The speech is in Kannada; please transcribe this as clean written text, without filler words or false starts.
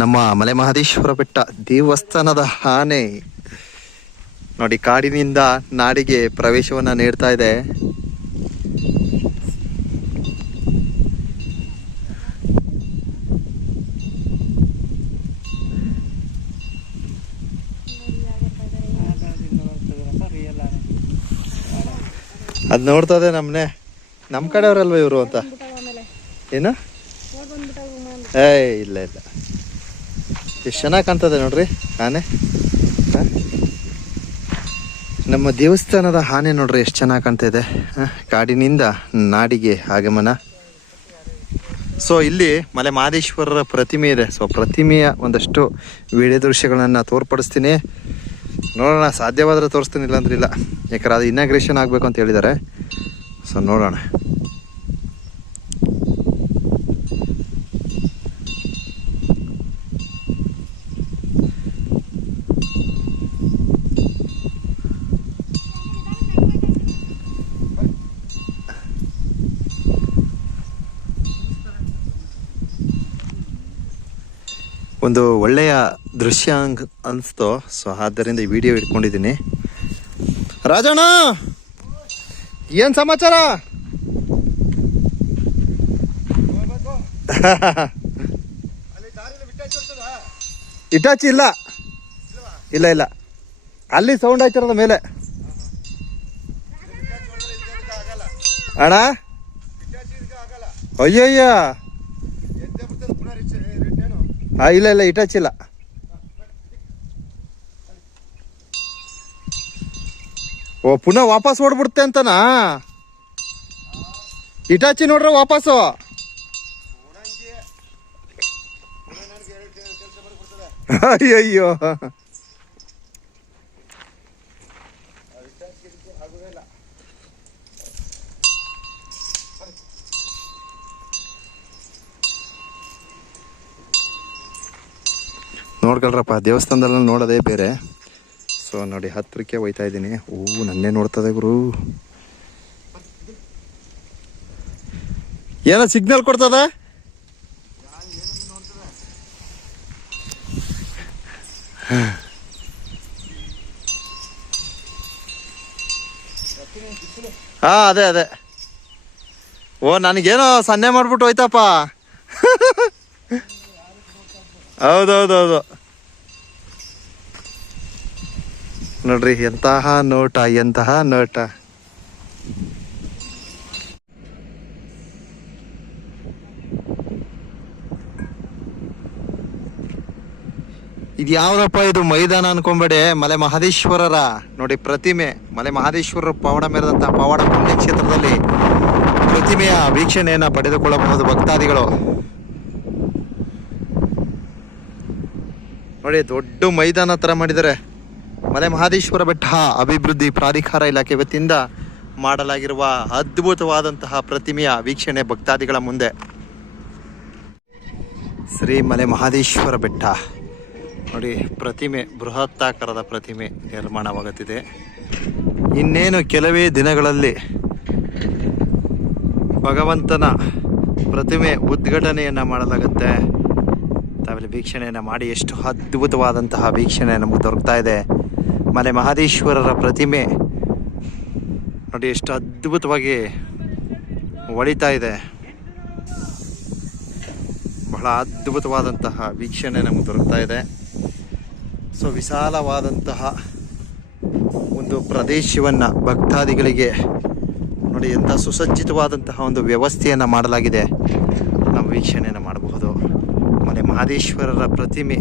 ನಮ್ಮ ಮಲೆ ಮಹದೇಶ್ವರ ಬೆಟ್ಟ ದೇವಸ್ಥಾನದ ಆನೆ ನೋಡಿ ಕಾಡಿನಿಂದ ನಾಡಿಗೆ ಪ್ರವೇಶವನ್ನ ನೀಡ್ತಾ ಇದೆ. ಅದ್ ನೋಡ್ತದೆ ನಮ್ನೆ, ನಮ್ ಕಡೆಯವ್ರಲ್ವ ಇವರು ಅಂತ. ಏನು ಇಲ್ಲ ಇಲ್ಲ, ಎಷ್ಟು ಚೆನ್ನಾಗಿ ಕಾಣ್ತದೆ ನೋಡ್ರಿ ಆನೆ. ನಮ್ಮ ದೇವಸ್ಥಾನದ ಆನೆ ನೋಡ್ರಿ ಎಷ್ಟು ಚೆನ್ನಾಗಿ ಕಾಣ್ತಾ ಇದೆ. ಕಾಡಿನಿಂದ ನಾಡಿಗೆ ಆಗಮನ. ಸೊ ಇಲ್ಲಿ ಮಲೆ ಮಹದೇಶ್ವರರ ಪ್ರತಿಮೆ ಇದೆ. ಸೊ ಪ್ರತಿಮೆಯ ಒಂದಷ್ಟು ವಿಡಿಯೋ ದೃಶ್ಯಗಳನ್ನ ತೋರ್ಪಡಿಸ್ತೀನಿ. ನೋಡೋಣ, ಸಾಧ್ಯವಾದ್ರೆ ತೋರಿಸ್ತೀನಿ, ಇಲ್ಲಾಂದ್ರೆ ಇಲ್ಲ. ಯಾಕಂದ್ರೆ ಅದು ಇನಾಗ್ರೇಷನ್ ಆಗಬೇಕು ಅಂತ ಹೇಳಿದ್ದಾರೆ. ಸೊ ನೋಡೋಣ. ಒಂದು ಒಳ್ಳೆಯ ದೃಶ್ಯ ಅನಿಸ್ತು. ಸೊ ಆದ್ದರಿಂದ ಈ ವಿಡಿಯೋ ಇಟ್ಕೊಂಡಿದ್ದೀನಿ. ರಾಜಣ್ಣ, ಏನ್ ಸಮಾಚಾರ? ಇಟಾಚಿ ಇಲ್ಲ ಇಲ್ಲ ಇಲ್ಲ, ಅಲ್ಲಿ ಸೌಂಡ್ ಆಯ್ತಿರೋದ ಮೇಲೆ ಅಣ್ಣ. ಅಯ್ಯಯ್ಯ, ಇಲ್ಲ ಇಲ್ಲ, ಇಟಾಚಿ ಇಲ್ಲ. ಓ, ಪುನಃ ವಾಪಸ್ ಓಡ್ಬಿಡುತ್ತೆ ಅಂತನಾ? ಇಟಾಚಿ ನೋಡ್ರ ವಾಪಸ್ಸು. ಅಯ್ಯಯ್ಯೋ, ನೋಡ್ಕೊಳ್ರಪ್ಪ, ದೇವಸ್ಥಾನದಲ್ಲಿ ನೋಡೋದೇ ಬೇರೆ. ಸೊ ನೋಡಿ, ಹತ್ರಕ್ಕೆ ಹೋಯ್ತಾ ಇದ್ದೀನಿ. ನನ್ನೇ ನೋಡ್ತದೆ ಗುರು. ಏನೋ ಸಿಗ್ನಲ್ ಕೊಡ್ತದ. ಹಾ, ಅದೇ ಅದೇ. ಓ, ನನಗೇನೋ ಸನ್ನೆ ಮಾಡ್ಬಿಟ್ಟು ಹೋಯ್ತಪ್ಪ. ಹೌದೌದೌದು ನೋಡ್ರಿ, ಎಂತಹ ನೋಟ, ಎಂತಹ ನೋಟ. ಇದು ಯಾವ್ದಪ್ಪ ಇದು? ಮೈದಾನ ಅನ್ಕೊಂಬೇಡಿ, ಮಲೆ ಮಹದೇಶ್ವರರ ನೋಡಿ ಪ್ರತಿಮೆ. ಮಲೆ ಮಹದೇಶ್ವರರ ಪವಾಡ ಮೆರೆದಂತಹ ಪವಾಡ ಪುಣ್ಯಕ್ಷೇತ್ರದಲ್ಲಿ ಪ್ರತಿಮೆಯ ವೀಕ್ಷಣೆಯನ್ನ ಪಡೆದುಕೊಳ್ಳಬಹುದು ಭಕ್ತಾದಿಗಳು. ನೋಡಿ, ದೊಡ್ಡ ಮೈದಾನ ತರ ಮಾಡಿದ್ದಾರೆ. ಮಲೆ ಮಹದೇಶ್ವರ ಬೆಟ್ಟ ಅಭಿವೃದ್ಧಿ ಪ್ರಾಧಿಕಾರ ಇಲಾಖೆ ವತಿಯಿಂದ ಮಾಡಲಾಗಿರುವ ಅದ್ಭುತವಾದಂತಹ ಪ್ರತಿಮೆಯ ವೀಕ್ಷಣೆ ಭಕ್ತಾದಿಗಳ ಮುಂದೆ. ಶ್ರೀ ಮಲೆ ಮಹದೇಶ್ವರ ಬೆಟ್ಟ ನೋಡಿ, ಪ್ರತಿಮೆ ಬೃಹತ್ತಾಕಾರದ ಪ್ರತಿಮೆ ನಿರ್ಮಾಣವಾಗುತ್ತಿದೆ. ಇನ್ನೇನು ಕೆಲವೇ ದಿನಗಳಲ್ಲಿ ಭಗವಂತನ ಪ್ರತಿಮೆ ಉದ್ಘಾಟನೆಯನ್ನು ಮಾಡಲಾಗುತ್ತೆ. ತಾವೆಲ್ಲ ವೀಕ್ಷಣೆಯನ್ನು ಮಾಡಿ, ಎಷ್ಟು ಅದ್ಭುತವಾದಂತಹ ವೀಕ್ಷಣೆ ನಮಗೆ ದೊರಕ್ತಾ ಇದೆ. ಮಲೆ ಮಹದೇಶ್ವರರ ಪ್ರತಿಮೆ ನೋಡಿ ಎಷ್ಟು ಅದ್ಭುತವಾಗಿ ಹೊಳಿತಾ ಇದೆ. ಬಹಳ ಅದ್ಭುತವಾದಂತಹ ವೀಕ್ಷಣೆ ನಮಗೆ ದೊರಕ್ತಾ ಇದೆ. ಸೊ ವಿಶಾಲವಾದಂತಹ ಒಂದು ಪ್ರದೇಶವನ್ನು ಭಕ್ತಾದಿಗಳಿಗೆ ನೋಡಿ ಎಂಥ ಸುಸಜ್ಜಿತವಾದಂತಹ ಒಂದು ವ್ಯವಸ್ಥೆಯನ್ನು ಮಾಡಲಾಗಿದೆ. ನಾವು ವೀಕ್ಷಣೆಯನ್ನು ಮಾಡಬಹುದು. ಮಲೆ ಮಹದೇಶ್ವರರ ಪ್ರತಿಮೆ